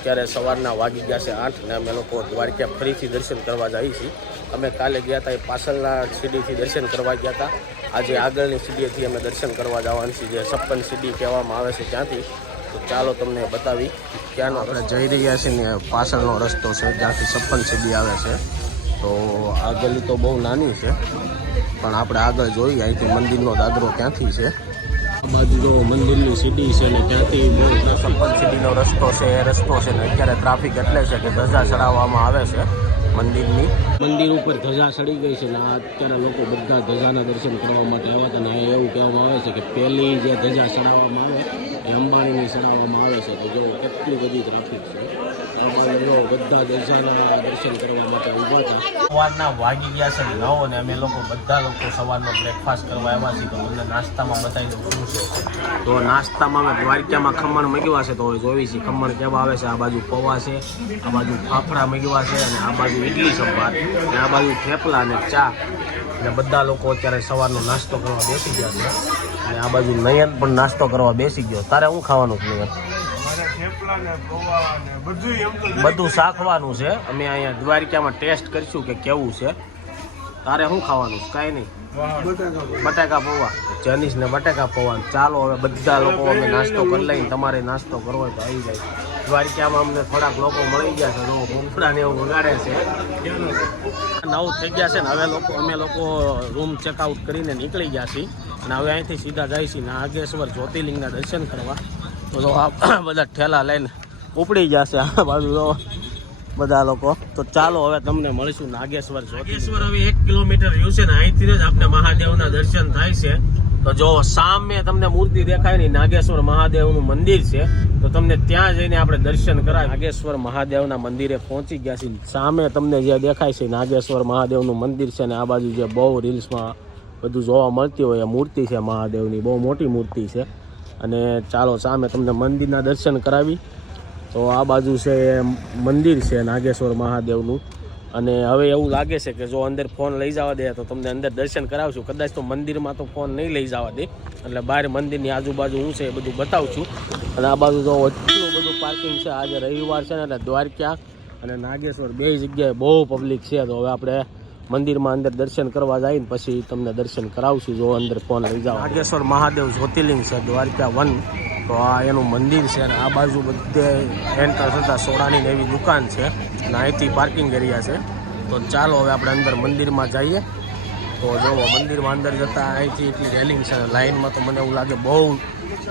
અત્યારે સવારના વાગી ગયા છે આઠ ને અમે લોકો દ્વારકા ફરીથી દર્શન કરવા જઈએ છીએ. અમે કાલે ગયા હતા એ પાછળના સીડીથી દર્શન કરવા ગયા હતા. આજે આગળની સીડીએથી અમે દર્શન કરવા જવાનું છીએ જે છપ્પન સીડી કહેવામાં આવે છે ત્યાંથી. તો ચાલો તમને બતાવી ક્યાંનો આપણે જઈ રહ્યા છીએ ને પાછળનો રસ્તો છે જ્યાંથી છપ્પન સીડી આવે છે. તો આ ગલી તો બહુ નાની છે પણ આપણે આગળ જોઈએ અહીંથી મંદિરનો દાદરો ક્યાંથી છે. બાજુ જો મંદિરની સીડી છે ને ત્યાંથી બહુ સીડીનો રસ્તો છે એ રસ્તો છે ને અત્યારે ટ્રાફિક એટલે છે કે ધજા ચડાવવામાં આવે છે મંદિરની. મંદિર ઉપર ધજા ચડી ગઈ છે ને અત્યારે લોકો બધા ધજાના દર્શન કરવા માટે આવ્યા હતા ને એવું કહેવામાં આવે છે કે પહેલી જે ધજા ચડાવવામાં આવે એ અંબાણીની ચડાવવામાં આવે છે. તો જો કેટલી બધી ટ્રાફિક છે. જો બધા ધજાના દર્શન કરવા માટે ઊભા હતા. સવારના વાગી ગયા છે નવ અને અમે લોકો બધા લોકો સવારનો બ્રેકફાસ્ટ કરવા આવ્યા છીએ તો તમને નાસ્તામાં બતાવી દઉં શું છે. તો નાસ્તામાં અમે દ્વારકામાં ખમણ મગ્યા છે તો જોઈ છીએ ખમણ કેવા આવે છે. આ બાજુ પૌવા છે, આ બાજુ ફાફડા મગ્યા છે અને આ બાજુ ઇડલી સંભાર અને આ બાજુ થેપલા અને ચા. અને બધા લોકો અત્યારે સવારનો નાસ્તો કરવા બેસી ગયા છે. અને આ બાજુ નયન પણ નાસ્તો કરવા બેસી ગયો. તારે શું ખાવાનું નયન મારે થેપલા ને પૌવા ને બધું એમ તો બધું શાખવાનું છે. અમે અહીંયા દ્વારકામાં ટેસ્ટ કરીશું કે કેવું છે. તારે શું ખાવાનું છે? કાંઈ નહીં. બટાકા પૌવા. જનીશ ને બટાકા પૌવા ચાલો હવે બધા લોકો અમે નાસ્તો કરી લઈને તમારે નાસ્તો કરવો હોય તો આવી જાય. દ્વારકામાં અમને થોડાક લોકો મળી ગયા છે લોકો ભૂંફડા ને એવું વગાડે છે. નવ થઈ ગયા છે ને હવે લોકો અમે લોકો રૂમ ચેકઆઉટ કરીને નીકળી ગયા છીએ. અને હવે અહીંથી સીધા જાય છીએ નાગેશ્વર જ્યોતિર્લિંગના દર્શન કરવા. તો આ બધા ઠેલા લઈને ઉપડી છે આ બાજુ જો બધા લોકો. તો ચાલો હવે તમને મળીશું નાગેશ્વર નાગેશ્વર હવે એક કિલોમીટર રહ્યું છે ને અહીંથી જ આપણે મહાદેવના દર્શન થાય છે. તો જો સામે તમને મૂર્તિ દેખાય ને નાગેશ્વર મહાદેવનું મંદિર છે, તો તમને ત્યાં જઈને આપણે દર્શન કરાય. નાગેશ્વર મહાદેવના મંદિરે પહોંચી ગયા છીએ. સામે તમને જે દેખાય છે નાગેશ્વર મહાદેવનું મંદિર છે ને આ બાજુ જે બહુ રીલ્સમાં બધું જોવા મળતી હોય એ મૂર્તિ છે મહાદેવની. બહુ મોટી મૂર્તિ છે. અને ચાલો સામે તમને મંદિરના દર્શન કરાવી. તો આ બાજુ છે મંદિર છે નાગેશ્વર મહાદેવનું. અને હવે એવું લાગે છે કે જો અંદર ફોન લઈ જવા દે તો તમને અંદર દર્શન કરાવશું. કદાચ તો મંદિરમાં તો ફોન નહીં લઈ જવા દે. એટલે બહાર મંદિરની આજુબાજુ હું છે એ બધું બતાવું છું. અને આ બાજુ તો એટલું બધું પાર્કિંગ છે, આજે રવિવાર છે ને એટલે દ્વારકા અને નાગેશ્વર બે જગ્યાએ બહુ પબ્લિક છે. તો હવે આપણે મંદિરમાં અંદર દર્શન કરવા જઈને પછી તમને દર્શન કરાવશું. જો અંદર ફોન લઈ જાઓ. નાગેશ્વર મહાદેવ જ્યોતિર્લિંગ છે, દ્વારકા વન. તો આ એનું મંદિર છે અને આ બાજુ બધે એન્ટર થતાં સોડાની એવી દુકાન છે. અને અહીંથી પાર્કિંગ એરિયા છે. તો ચાલો હવે આપણે અંદર મંદિરમાં જઈએ. તો જો મંદિરમાં અંદર જતાં અહીંથી એટલી રેલિંગ છે લાઇનમાં તો મને એવું લાગે બહુ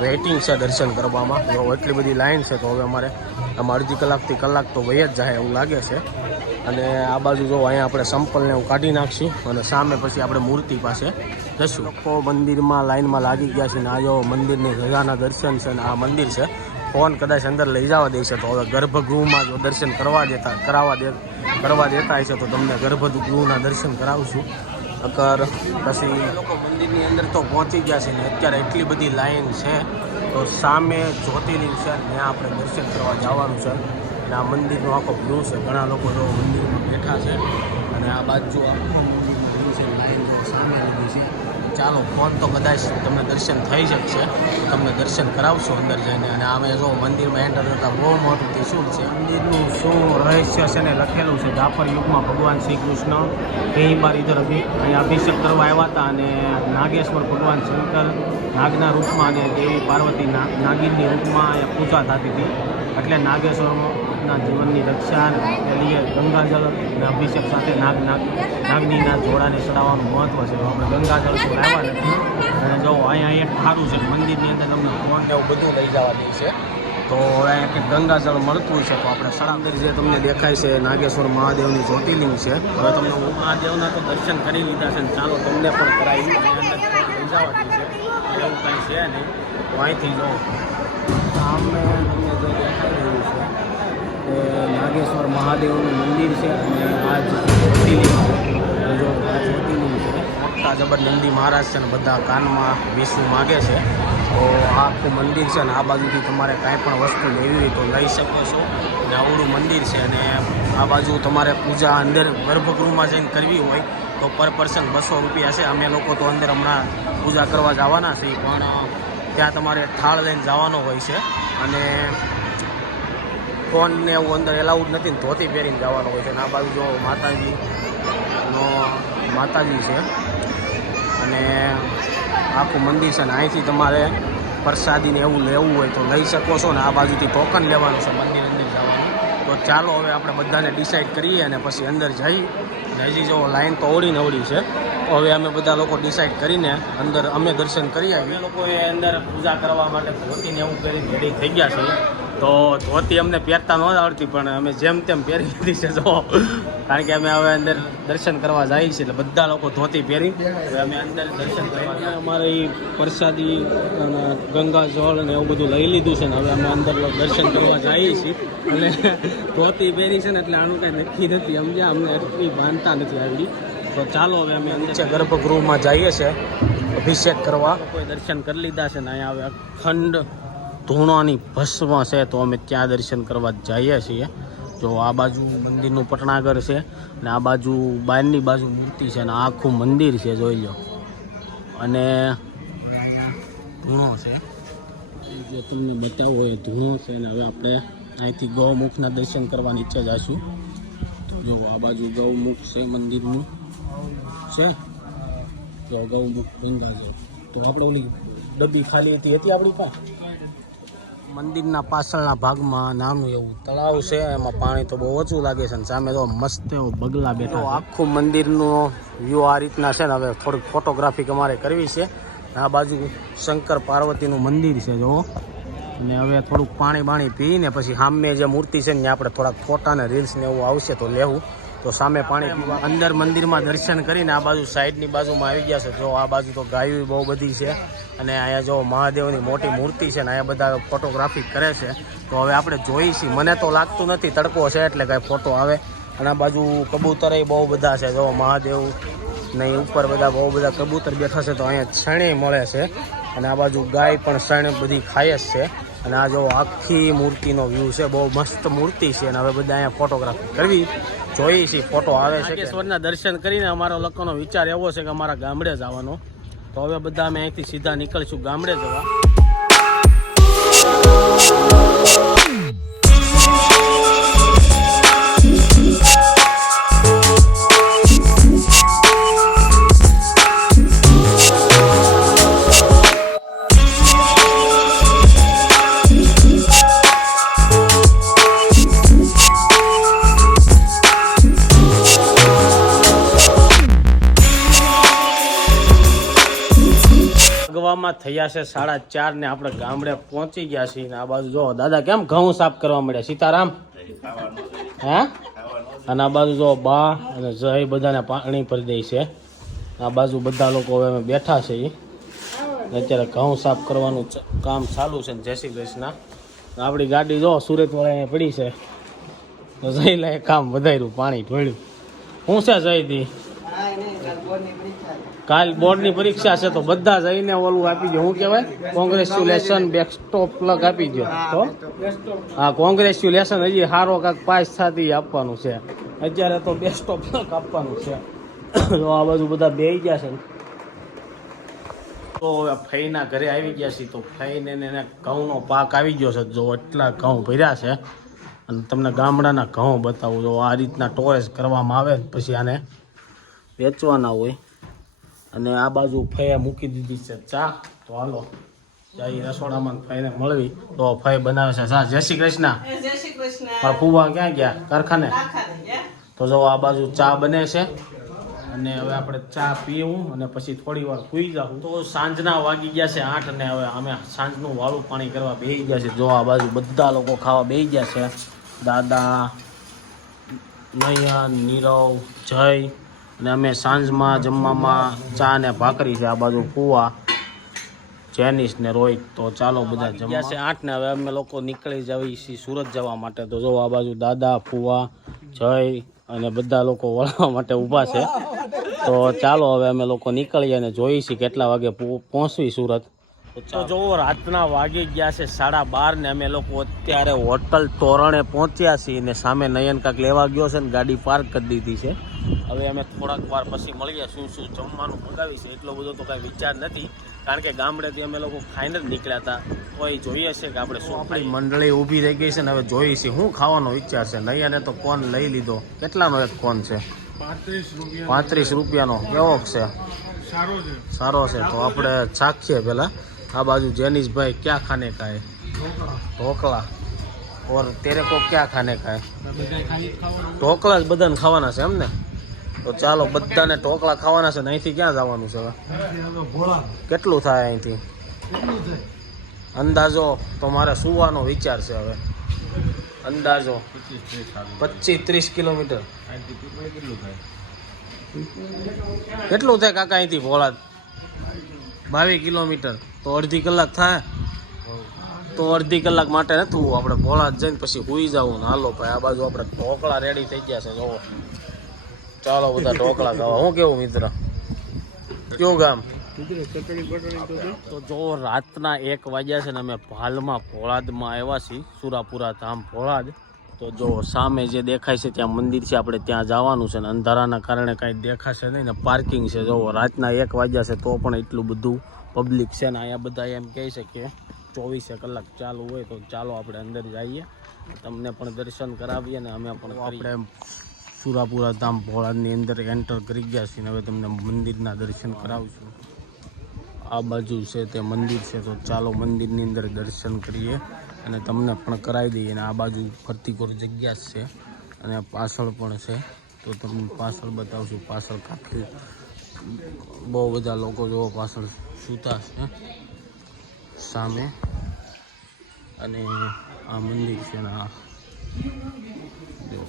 વેઇટિંગ છે દર્શન કરવામાં. જો એટલી બધી લાઇન છે તો હવે અમારે આમાં અડધી કલાકથી કલાક તો વહી જ જાય એવું લાગે છે. અને આ બાજુ જો અહીંયા આપણે સંપલને એવું કાઢી નાખશું અને સામે પછી આપણે મૂર્તિ પાસે જશું. લોકો મંદિરમાં લાઇનમાં લાગી ગયા છે ને આ જો મંદિરની ધજાના દર્શન છે ને આ મંદિર છે. ફોન કદાચ અંદર લઈ જવા દેશે તો હવે ગર્ભગૃહમાં જો દર્શન કરવા દેતા કરાવવા દે કરવા દેતા હશે તો તમને ગર્ભગૃહના દર્શન કરાવશું. અગર પછી લોકો મંદિરની અંદર તો પહોંચી ગયા છે ને અત્યારે એટલી બધી લાઈન છે. તો સામે જ્યોતિર્લિંગ છે. ત્યાં આપણે દર્શન કરવા જવાનું છે. અને આ મંદિરનો આખો વ્યૂ છે. ઘણા લોકો જો મંદિરમાં બેઠા છે. અને આ બાજુ આખો મંદિરમાં વ્યૂ છે. લાઈન સામે લીધી છે. ચાલો ફોન તો કદાચ તમને દર્શન થઈ શકશે તમને દર્શન કરાવશું અંદર જઈને. અને અમે જો મંદિરમાં એન્ટર થતાં બહુ મોટું ત્રિશુલ છે? મંદિરનું શું રહસ્ય છે ને લખેલું છે? દ્વાપર યુગમાં ભગવાન શ્રી કૃષ્ણ કઈ બાર ઇધર અભિ, અહીંયા અભિષેક કરવા આવ્યા હતા અને નાગેશ્વર ભગવાન શંકર નાગના રૂપમાં અને દેવી પાર્વતી નાગીનની રૂપમાં અહીંયા પૂજા થતી હતી. એટલે નાગેશ્વરના જીવનની રક્ષા એ લીએ ગંગાજળ અને અભિષેક સાથે નાગ નાગ નાગનીના જોડાને ચડાવવાનું મહત્વ છે. આપણે ગંગાજળ તો લાવ્યા નથી. અને જો અહીંયા એક સારું છે, મંદિરની અંદર તમને ફોન ને એવું બધું લઈ જવા દે છે. તો હવે કે ગંગાજળ મળતું છે તો આપણે સળાંદર જે તમને દેખાય છે, નાગેશ્વર મહાદેવની જ્યોતિર્લિંગ છે. હવે તમને મહાદેવના તો દર્શન કરી લીધા છે ને ચાલો તમને પણ કરાવી લઈ જવા દે છે. એવું કાંઈ છે નહીં. તો અહીંથી જો. સામે નાગેશ્વર મહાદેવનું મંદિર છે અને આ જ્યોતિલિંગ છે. જો આ મોટા જબર મહારાજ છે ને બધા કાનમાં વિસુ માગે છે. તો આખું મંદિર છે ને આ બાજુથી તમારે કાંઈ પણ વસ્તુ લેવી હોય તો લઈ શકો છો. અને આવડું મંદિર છે અને આ બાજુ તમારે પૂજા અંદર ગર્ભગૃહમાં જઈને કરવી હોય તો પર પર્સન બસો રૂપિયા છે. અમે લોકો તો અંદર હમણાં પૂજા કરવા જવાના છીએ, પણ ત્યાં તમારે થાળ લઈને જવાનો હોય છે. અને ફોન ને એવું અંદર એલાઉડ નથી ને ધોતી પહેરીને જવાનું હોય છે. અને આ બાજુ જો માતાજીનો માતાજી છે. અને આખું મંદિર છે ને અહીંથી તમારે પ્રસાદીને એવું લેવું હોય તો લઈ શકો છો ને આ બાજુથી ટોકન લેવાનું છે, મંદિર અંદર જવાનું. તો ચાલો હવે આપણે બધાને ડિસાઈડ કરીએ અને પછી અંદર જઈ અને હજી જો લાઈન તો ઓળી નવડી છે. તો હવે અમે બધા લોકો ડિસાઈડ કરીને અંદર અમે દર્શન કરી આવીએ. લોકોએ અંદર પૂજા કરવા માટે ધોતીને એવું પહેરીને રેડી થઈ ગયા છે તો ધોતી અમને પહેરતા ન આવડતી પણ અમે જેમ તેમ પહેરી લીધી છે જો. કારણ કે અમે હવે અંદર દર્શન કરવા જઈએ છીએ એટલે બધા લોકો ધોતી પહેરી. હવે અમે અંદર દર્શન કરવા અમારે એ પ્રસાદી અને ગંગા જળ અને એવું બધું લઈ લીધું છે ને હવે અમે અંદર દર્શન કરવા જઈએ છીએ. અને ધોતી પહેરી છે ને એટલે આનું કાંઈ નક્કી નથી સમજ્યા? અમને એટલી માનતા નથી આવડી. તો ચાલો હવે અમે અંદર ગર્ભગૃહમાં જઈએ છીએ અભિષેક કરવા. કોઈ દર્શન કરી લીધા છે ને અહીંયા હવે અખંડ ધૂણોની ભસ્મ છે તો અમે ત્યાં દર્શન કરવા જઈએ છીએ. જો આ બાજુ મંદિરનું પટણાગર છે ને આ બાજુ બહારની બાજુ મૂર્તિ છે ને આખું મંદિર છે, જોઈ લો. અને ધૂણો છે. જો તમને બતાવો એ ધૂણો છે ને હવે આપણે અહીંથી ગૌમુખના દર્શન કરવા નીચે જઈશું તો જો આ બાજુ ગૌમુખ છે મંદિરનું. છે? જો ગૌમુખ ગંગા છે તો આપણે ઓલી ડબ્બી ખાલી હતી હતી આપણી પાસે? મંદિરના પાછળના ભાગમાં નાનું એવું તળાવ છે, એમાં પાણી તો બહુ ઓછું લાગે છે અને સામે તો મસ્ત એવો બગલા બેઠો આખું મંદિરનું વ્યૂ આ રીતના છે ને, હવે થોડીક ફોટોગ્રાફી અમારે કરવી છે. આ બાજુ શંકર પાર્વતીનું મંદિર છે, જો. અને હવે થોડુંક પાણી બાણી પીને પછી સામે જે મૂર્તિ છે ને આપણે થોડાક ફોટા ને રીલ્સ ને એવું આવશે તો લેવું. તો સામે પાણી અંદર મંદિરમાં દર્શન કરીને આ બાજુ સાઈડની બાજુમાં આવી ગયા છે. જો આ બાજુ તો ગાયો બહુ બધી છે અને અહીંયા જો મહાદેવની મોટી મૂર્તિ છે ને અહીંયા બધા ફોટોગ્રાફી કરે છે. તો હવે આપણે જોઈશું. મને તો લાગતું નથી તડકો છે એટલે કાંઈ ફોટો આવે. અને આ બાજુ કબૂતર બહુ બધા છે. જો મહાદેવ ને ઉપર બધા બહુ બધા કબૂતર બેઠા છે તો અહીંયા છણી મળે છે. અને આ બાજુ ગાય પણ શણ બધી ખાય જ છે. અને આ જો આખી મૂર્તિનો વ્યૂ છે. બહુ મસ્ત મૂર્તિ છે અને હવે બધા અહીંયા ફોટોગ્રાફી કરવી. જોઈએ છીએ ફોટો આવે છે કેશ્વરના દર્શન કરીને અમારો લોકોનો વિચાર એવો છે કે અમારા ગામડે જવાનો તો હવે બધા અમે અહીંથી સીધા નીકળીશું ગામડે જવા. થયા છે. સાડા ચાર ને આપણે ગામડે પહોંચી ગયા છીએ ને આ બાજુ જો, દાદા કેમ ઘઉં સાફ કરવા મળ્યા? સીતારામ? હે? અને આ બાજુ જો બા અને જય બધાને પાણી ભરી દે છે. આ બાજુ બધા લોકો હવે અમે બેઠા છે એ અત્યારે ઘઉં સાફ કરવાનું કામ ચાલુ છે ને, જય શ્રી કૃષ્ણ. આપણી ગાડી જો સુરત વાળા પડી છે. તો જઈ લે કામ વધાર્યું, પાણી ઢોળ્યું. હું છે જયથી કાલ બોર્ડની પરીક્ષા છે તો બધા જઈને ઓલું આપી દો શું કહેવાય? કોંગ્રેચ્યુલેશન બેકસ્ટોપ પ્લગ આપી દો તો? હા કોંગ્રેચ્યુલેશન હજી સારો કાંક પાસ થતી આપવાનું છે. અત્યારે તો બેસ્ટોપ પ્લગ આપવાનું છે. તો આ બાજુ બધા બેહી ગયા છે તો હવે ફઈના ઘરે આવી ગયા છીએ તો ફઈને એને ઘઉંનો પાક આવી ગયો છે. જો એટલા ઘઉં ભર્યા છે. અને તમને ગામડાના ઘઉં બતાવું. જો આ રીતના ટોરેસ કરવામાં આવે પછી આને વેચવાના હોય. અને આ બાજુ ફૈએ મૂકી દીધી છે ચા. તો હાલો જઈ રસોડામાં ફઈને મળવી. તો ફઈ બનાવે છે. ચા જય શ્રી કૃષ્ણ. જય શ્રી કૃષ્ણ. મારા ફુવા ક્યાં ગયા? કારખાને? તો જો આ બાજુ ચા બને છે. અને હવે આપણે ચા પીવું અને પછી થોડી વાર સૂઈ જાઉં. તો સાંજના વાગી ગયા છે આઠ અને હવે અમે સાંજનું વાળું પાણી કરવા બેસી ગયા છે. જો આ બાજુ બધા લોકો ખાવા બેસી ગયા છે. દાદા નયન નીરવ જય અને અમે સાંજમાં જમવામાં ચા ને ભાખરી છે આ બાજુ કુવા જેનિસ ને રોહિત. તો ચાલો બધા જમ્યા છે આઠ ને હવે અમે લોકો નીકળી જવી છીએ સુરત જવા માટે. તો જો આ બાજુ દાદા ફુવા જય અને બધા લોકો વળવા માટે ઊભા છે. તો ચાલો હવે અમે લોકો નીકળીએ અને જોઈ છીએ કેટલા વાગે પહોંચવી સુરત. તો જો રાતના વાગી ગયા છે સાડા બાર ને અમે લોકો અત્યારે હોટલ તોરણે પહોંચ્યા છીએ ને સામે નયન કાંક લેવા ગયો છે ને ગાડી પાર્ક કરી દીધી છે. હવે અમે થોડાક વાર પછી મળીએ શું શું જમવાનું મંગાવીશું એટલો બધો તો કાંઈ વિચાર નથી. કારણ કે ગામડેથી અમે લોકો ખાઈને જ નીકળ્યા હતા. તો એ જોઈએ છે કે આપણે શું આપણી મંડળી ઊભી રહી ગઈ છે ને હવે જોઈએ છે શું ખાવાનો વિચાર છે? નૈયાને તો કોન લઈ લીધો. કેટલાનો એક કોન છે? પાંત્રીસ રૂપિયાનો. કેવો છે? સારો છે. તો આપણે ચાખીએ પહેલાં. આ બાજુ જેનિશભાઈ ક્યાં ખાને ખાય? ઢોકળા. ઓર તેરે કો ક્યાં ખાને ખાય? ઢોકળા જ બધાને ખાવાના છે એમ ને? તો ચાલો, બધાને ઢોકળા ખાવાના છે ને અહીંથી ક્યાં જવાનું છે હવે? કેટલું થાય અહીંથી? અંદાજો તો મારે સુવાનો વિચાર છે હવે. અંદાજો પચીસ ત્રીસ કિલોમીટર. કેટલું થાય કાકા અહીંથી ભોળા બાવીસ કિલોમીટર. તો અડધી કલાક થાય? તો અડધી કલાક માટે નથી આપણે ભોળા જઈને પછી હુઈ જવું ને. હાલો ભાઈ, આ બાજુ આપણે ઢોકળા રેડી થઈ ગયા છે જોવો ચાલો બધા ઢોકળા ખાવા. હું કેવું મિત્ર? કયું ગામ? તો જો રાતના એક વાગ્યા છે ને અમે ભાલમાં ભોળાદમાં આવ્યા છીએ સુરાપુરા ધામ ભોળાદ. તો જો સામે જે દેખાય છે ત્યાં મંદિર છે આપણે ત્યાં જવાનું છે ને અંધારાના કારણે કાંઈ દેખાશે નહીં ને પાર્કિંગ છે. જો રાતના એક વાગ્યા છે તો પણ એટલું બધું પબ્લિક છે ને અહીંયા બધા એમ કહે છે કે ચોવીસે કલાક ચાલુ હોય તો ચાલો આપણે અંદર જઈએ તમને પણ દર્શન કરાવીએ ને અમે પણ આપણે સુરાપુરા ધામ ભોળાની અંદર એન્ટર કરી ગયા છીએ હવે તમને મંદિરના દર્શન કરાવશું. આ બાજુ છે તે મંદિર છે, તો ચાલો મંદિરની અંદર દર્શન કરીએ અને તમને પણ કરાવી દઈએ. અને આ બાજુ ફરતી કોર જગ્યા છે અને પાછળ પણ છે. તો તમને પાછળ બતાવશું, પાછળ કાફી બહુ બધા લોકો જોવો પાછળ સૂતા છે સામે. અને આ મંદિર છે ને આ. જો.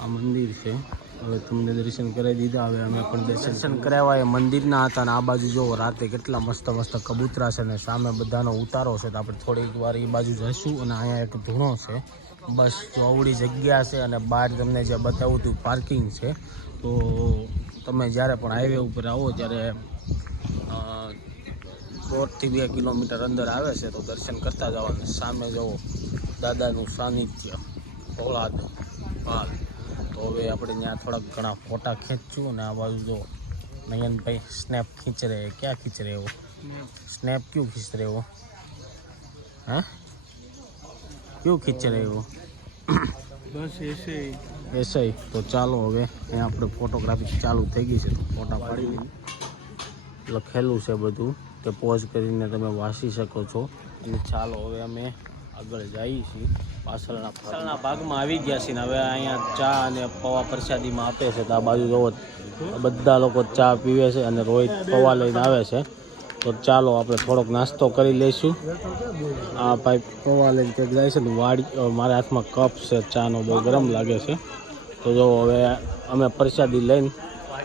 આ મંદિર છે. હવે તમને દર્શન કરાવી દીધા. હવે અમે પણ દર્શન કરાવ્યા. એ મંદિરના હતા અને આ બાજુ જુઓ, રાતે કેટલા મસ્ત મસ્ત કબૂતરા છે ને સામે બધાનો ઉતારો છે. તો આપણે થોડીક વાર એ બાજુ જઈશું અને અહીંયા એક ધૂણો છે. બસ ચોવડી જગ્યા છે અને બહાર તમને જે બતાવું હતું પાર્કિંગ છે. તો તમે જ્યારે પણ હાઈવે ઉપર આવો ત્યારે દોઢથી બે કિલોમીટર અંદર આવે છે તો દર્શન કરતા જવાનું સામે જુઓ, દાદાનું સાનિધ્ય ઓલાદ પાલ. તો હવે આપણે ત્યાં થોડાક ઘણા ફોટા ખેંચશું અને આ બાજુ જો નયનભાઈ સ્નેપ ખીંચ રહે ક્યાં ખીંચ રહે હો स्नैप क्यों खींच रहे हो हैं क्यों खींच रहे हो બસ એસે ऐसे ही તો ચાલો હવે અહીંયા આપણે ફોટોગ્રાફી ચાલુ થઈ ગઈ છે તો ફોટા પાડી લખેલું છે બધું તે પોઝ કરીને તમે વાંચી શકો છો અને ચાલો હવે અમે આગળ જઈએ છીએ પાછળના પાછળના ભાગમાં આવી ગયા છીએ ને હવે અહીંયા ચા અને પૌવા પ્રસાદીમાં આપે છે. તો આ બાજુ જોવો, બધા લોકો ચા પીવે છે અને રોહિત પૌવા લઈને આવે છે. તો ચાલો આપણે થોડોક નાસ્તો કરી લઈશું. આ ભાઈ પૌવા લઈને કંઈક જાય છે ને વાડી મારા હાથમાં કપ છે, ચાનો બહુ ગરમ લાગે છે. તો જો હવે અમે પ્રસાદી લઈને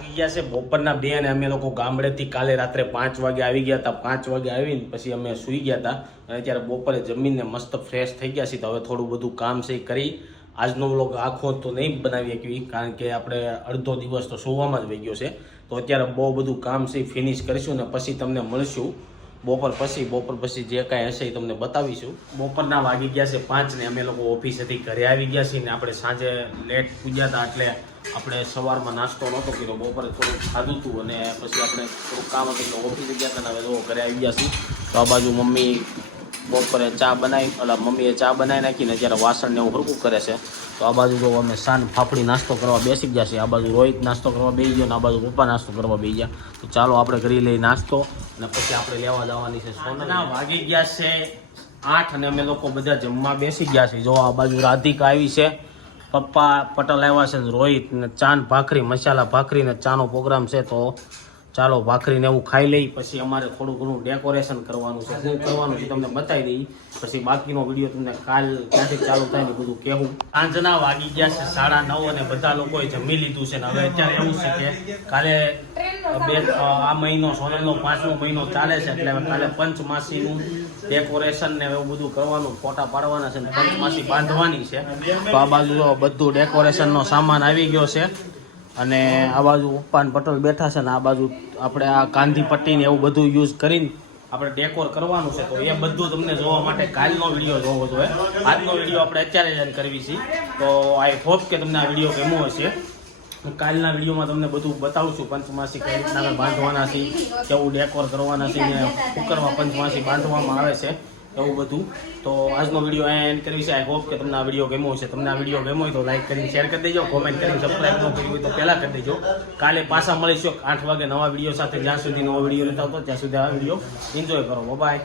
વાગી ગયા છે. બપોરના બે અને અમે લોકો ગામડેથી કાલે રાત્રે પાંચ વાગે આવી ગયા હતા. પાંચ વાગે આવીને પછી અમે સૂઈ ગયા હતા. અને ત્યારે બપોરે જમીનને મસ્ત ફ્રેશ થઈ ગયા છીએ. તો હવે થોડું બધું કામ છે કરી. આજનો વ્લોગ આખો તો નહીં બનાવી શકી કારણ કે આપણે અડધો દિવસ તો સુવામાં જ વહી ગયો છે. તો અત્યારે બહુ બધું કામ છે ફિનિશ કરીશું ને પછી તમને મળશું. બપોર પછી બપોર પછી જે કાંઈ હશે એ તમને બતાવીશું. બપોરના વાગી ગયા છે પાંચ ને અમે લોકો ઓફિસેથી ઘરે આવી ગયા છીએ ને આપણે સાંજે લેટ પૂજ્યા હતા એટલે આપણે સવારમાં નાસ્તો નહોતો કર્યો, બપોરે થોડુંક ખાધું હતું અને પછી આપણે થોડુંક કામ હતું એટલે ઓફિસે ગયા હતા ને હવે ઘરે આવી ગયા છીએ. તો આ બાજુ મમ્મી બપોરે ચા બનાવી એટલે મમ્મીએ ચા બનાવી નાખીને જ્યારે વાસણને એવું હરકું કરે છે. તો આ બાજુ જો અમે સાંજ ફાફડી નાસ્તો કરવા બેસી ગયા છીએ. આ બાજુ રોહિત નાસ્તો કરવા બેસી ગયો અને આ બાજુ પપ્પા નાસ્તો કરવા બેસી ગયા. તો ચાલો આપણે કરી લઈએ નાસ્તો અને પછી આપણે લેવા જવાની છે સોના વાગી ગયા છે આઠ અને અમે લોકો બધા જમવા બેસી ગયા છે જો આ બાજુ રાધિકા આવી છે, પપ્પા પટેલ આવ્યા છે રોહિત ને ચાન ભાખરી, મસાલા ભાખરી ને ચાનો પ્રોગ્રામ છે તો ચાલો ભાખરીને એવું ખાઈ લઈ, પછી અમારે થોડું ઘણું ડેકોરેશન કરવાનું છે. શું કરવાનું છે તમને બતાવી દઈ. પછી બાકીનો વીડિયો તમને કાલ ક્યાંથી ચાલુ થાય ને બધું કહેવું. સાંજના વાગી ગયા છે સાડા નવ અને બધા લોકોએ જમી લીધું છે ને હવે અત્યારે એવું છે કે કાલે બે આ મહિનો સોનલનો પાંચમો મહિનો ચાલે છે એટલે કાલે પંચમાસીનું ડેકોરેશન ને એવું બધું કરવાનું ફોટા પાડવાના છે ને પંચમાસી બાંધવાની છે. તો આ બાજુ બધું ડેકોરેશનનો સામાન આવી ગયો છે. અને આ બાજુ ઉપ્પાન પટેલ બેઠા છે ને આ બાજુ આપણે આ કાંધી પટ્ટી ને એવું બધું યુઝ કરીને આપણે ડેકોર કરવાનું છે, તો એ બધું તમને જોવા માટે કાલનો વીડિયો જોવો જોઈએ. આજનો વીડિયો આપણે અત્યારે જ કરવી છે. તો આઈ હોપ કે તમને આ વીડિયો ગમ્યો હશે. કાલના વિડીયોમાં તમને બધું બતાવું છું પંચમાસી કઈ રીતના બાંધવાના છીએ, કેવું ડેકોર કરવાના છે ને શું પંચમાસી બાંધવામાં આવે છે. એવું બધું. તો આજનો વીડિયો અહીંયા એન્ડ કરી છે આઈ હોપ કે તમને આ વીડિયો ગમ્યો છે તમને આ વીડિયો ગમ્યો હોય તો લાઈક કરીને શેર કરી દેજો કોમેન્ટ કરીને સબસ્ક્રાઈબ ન કરી હોય તો પહેલાં કરી દેજો. કાલે પાછા મળીશું આઠ વાગે નવા વીડિયો સાથે. જ્યાં સુધી નવો વીડિયો લેતા હતો ત્યાં સુધી આ વીડિયો એન્જોય કરો. બાય